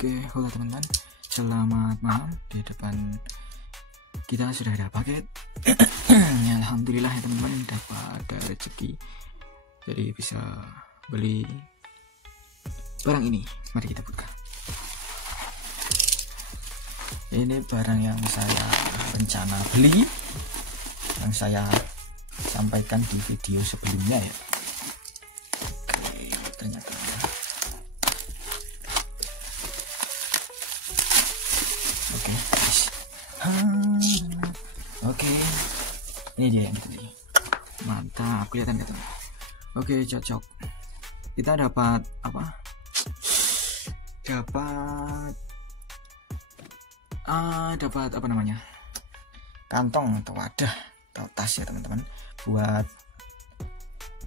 Oke, halo teman-teman, selamat malam. Di depan kita sudah ada paket. Ya, alhamdulillah ya teman-teman, dapat ada rezeki, jadi bisa beli barang ini. Mari kita buka. Ini barang yang saya rencana beli, yang saya sampaikan di video sebelumnya ya. Oke, ternyata Oke, ini dia yang kita beli. Mantap, kelihatan gak teman? Oke, cocok. Kita dapat apa? Dapat apa namanya? Kantong atau wadah atau tas ya teman-teman, buat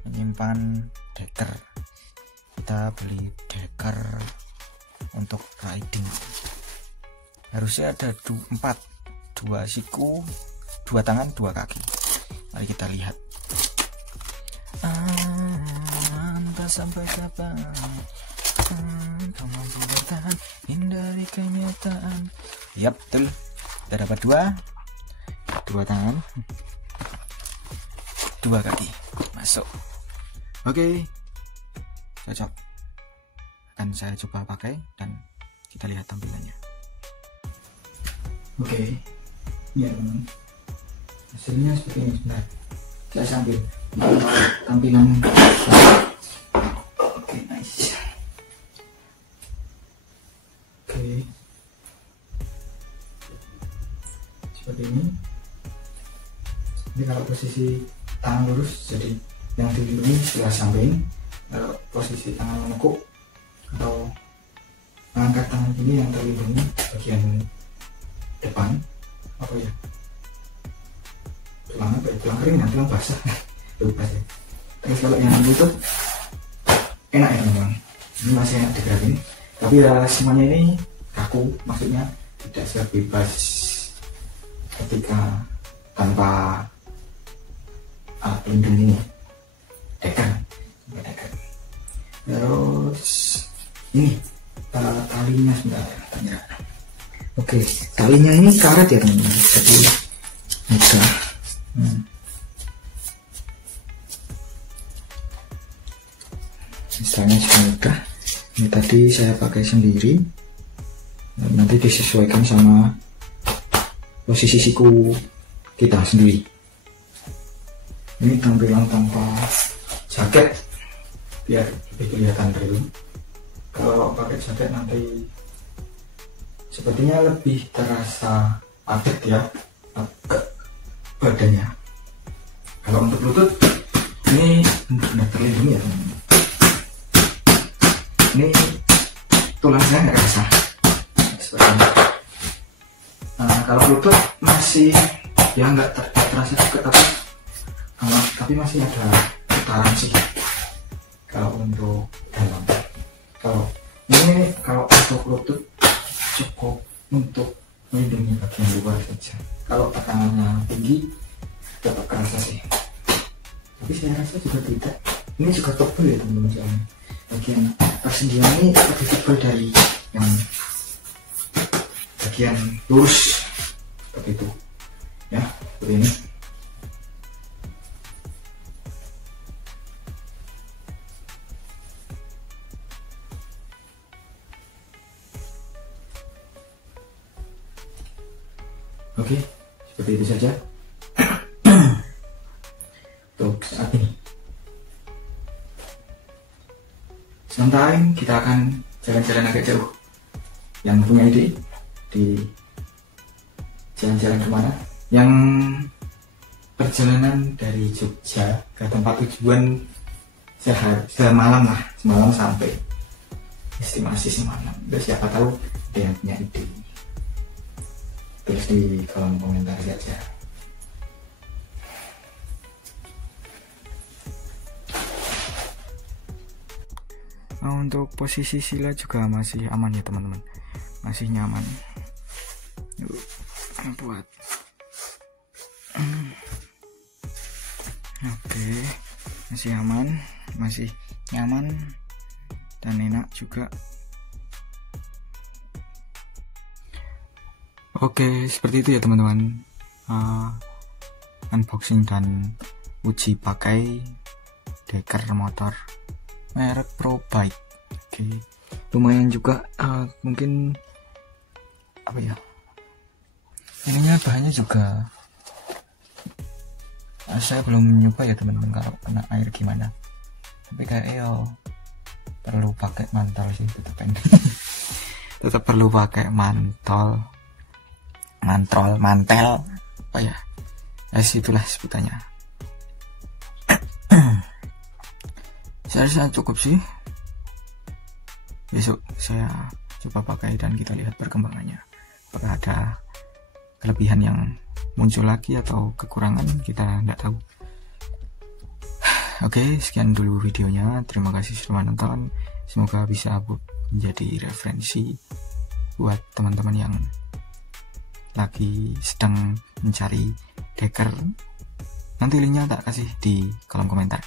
menyimpan deker. Kita beli deker untuk riding. Harusnya ada 2 siku, 2 tangan, 2 kaki. Mari kita lihat. Entah sampai kapan kau mampu bertahan hindari kenyataan. Yap, betul. Kita dapat 2 tangan, 2 kaki. Masuk. Oke, cocok. Akan saya coba pakai dan kita lihat tampilannya. Oke, ya teman, hasilnya seperti ini. Sebentar, saya sambil tampilan. Oke, nice. Oke, seperti ini. Ini kalau posisi tangan lurus, jadi yang dilindungi sebelah samping. Kalau posisi tangan menekuk atau mengangkat tangan ini, yang terlindungi bagian depan. Apa ya, tulang kering, nanti tulang basah. Lupa ya. Terus kalau yang itu enak ya teman-teman, ini masih enak digerakin, tapi ya semuanya ini kaku, maksudnya tidak sebebas ketika tanpa alat pelindung ini. Deker. Terus ini talinya sudah tanya. Oke, talinya ini karet ya teman-teman, jadi mudah. Misalnya juga mudah. Ini tadi saya pakai sendiri, nanti disesuaikan sama posisi siku kita sendiri. Ini tampilan tanpa jaket biar lebih kelihatan real. Kalau pakai jaket nanti sepertinya lebih terasa padat ya ke badannya. Kalau untuk lutut ini benar terlindungi ya teman-teman. Ini tulangnya nggak rasa. Kalau lutut masih ya nggak terasa juga, tapi masih ada getaran sih. Kalau untuk dalam, kalau untuk lutut cukup untuk melindungi bagian luar saja. Kalau tekanannya tinggi dapat kerasa sih, tapi saya rasa juga tidak. Ini juga tebal ya teman-teman, soalnya bagian persendian ini lebih tebal dari yang bagian lurus seperti itu ya, seperti ini. Oke, seperti itu saja untuk saat ini. Sementara kita akan jalan-jalan agak jauh. Yang punya ide di jalan-jalan kemana? Yang perjalanan dari Jogja ke tempat tujuan semalam lah, semalam sampai, estimasi semalam. Terus siapa tahu ada yang punya ide, tulis di kolom komentar saja. Untuk posisi sila juga masih aman ya teman-teman, masih nyaman. Buat oke, masih aman, masih nyaman dan enak juga. Oke, seperti itu ya teman-teman, unboxing dan uji pakai deker motor merek ProBike. Oke, lumayan juga, mungkin apa ya, ininya bahannya juga saya belum nyoba ya teman-teman kalau kena air gimana, tapi kayak perlu pakai mantel sih, tetap perlu pakai mantel apa ya, itulah sebutannya. Saya rasa cukup sih, besok saya coba pakai dan kita lihat perkembangannya, apakah ada kelebihan yang muncul lagi atau kekurangan, kita nggak tahu. Oke, sekian dulu videonya, terima kasih sudah menonton, semoga bisa menjadi referensi buat teman-teman yang lagi sedang mencari deker. Nanti linknya tak kasih di kolom komentar.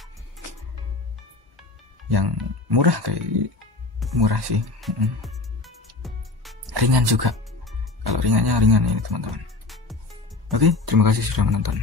Yang murah sih, ringan juga. Kalau ringannya ringan ini teman-teman. Oke, terima kasih sudah menonton.